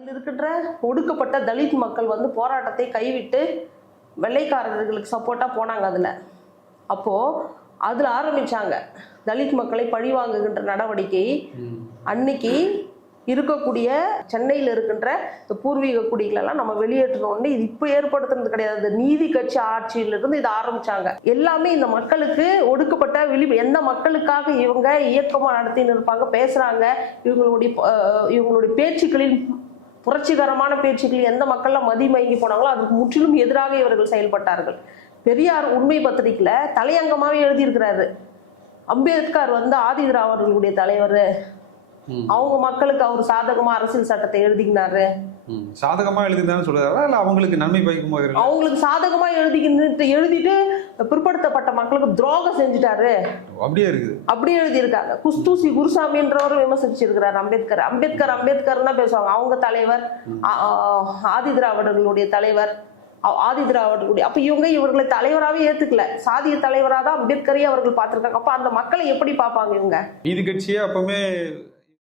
அதில் இருக்கின்ற ஒடுக்கப்பட்ட தலித் மக்கள் வந்து போராட்டத்தை கைவிட்டு வெள்ளைக்காரர்களுக்கு சப்போர்ட்டாக போனாங்க அதில். அப்போது அதில் ஆரம்பித்தாங்க தலித் மக்களை பழிவாங்குகின்ற நடவடிக்கை. அன்னைக்கு இருக்கக்கூடிய சென்னையில் இருக்கின்ற இந்த பூர்வீக குடிகளெல்லாம் நம்ம வெளியேற்றணும்னு இது இப்போ ஏற்படுத்துறது கிடையாது. நீதி கட்சி ஆட்சியிலிருந்து இதை ஆரம்பிச்சாங்க. எல்லாமே இந்த மக்களுக்கு ஒடுக்கப்பட்ட விழி எந்த மக்களுக்காக இவங்க இயக்கமாக நடத்தின்னு இருப்பாங்க பேசுகிறாங்க இவங்களுடைய இவங்களுடைய பேச்சுக்களின் புரட்சிகரமான பேச்சுக்களில் எந்த மக்கள்லாம் மதிமயங்கி போனாங்களோ அதுக்கு முற்றிலும் எதிராக இவர்கள் செயல்பட்டார்கள் பெரியார் உண்மை பத்திரிக்கையில தலையங்கமாவே எழுதியிருக்கிறாரு அம்பேத்கர் வந்து ஆதி திராவிடர்களுடைய தலைவர். அவங்க மக்களுக்கு அவர் சாதகமா அரசியல் சட்டத்தை எழுதிக்கினாரு ம். சாதகமா எழுதினான்னு சொல்றாரா இல்ல அவங்களுக்கு நன்மை பயக்கும் அவங்களுக்கு சாதகமா எழுதிக்கிட்டு எழுதிட்டு பிற்படுத்தப்பட்ட மக்களுக்கு துரோகம் செஞ்சுட்டாரு. அப்படியே இருக்குது. அப்படி எழுதியிருக்காங்க. குஸ்தூசி குருசாமின்றவரும் விமர்சிச்சிருக்கிறார் அம்பேத்கர். அம்பேத்கர் அம்பேத்கர் தான் பேசுவாங்க. அவங்க தலைவர் ஆதி திராவிடர்களுடைய தலைவர் ஆதி திராவிடர்களுடைய அப்ப இவங்க இவர்களை தலைவராகவே ஏத்துக்கல. சாதிய தலைவராக தான் அம்பேத்கரையே அவர்கள் பார்த்திருக்காங்க. அப்ப அந்த மக்களை எப்படி பார்ப்பாங்க இவங்க? நீதி கட்சியே அப்பவுமே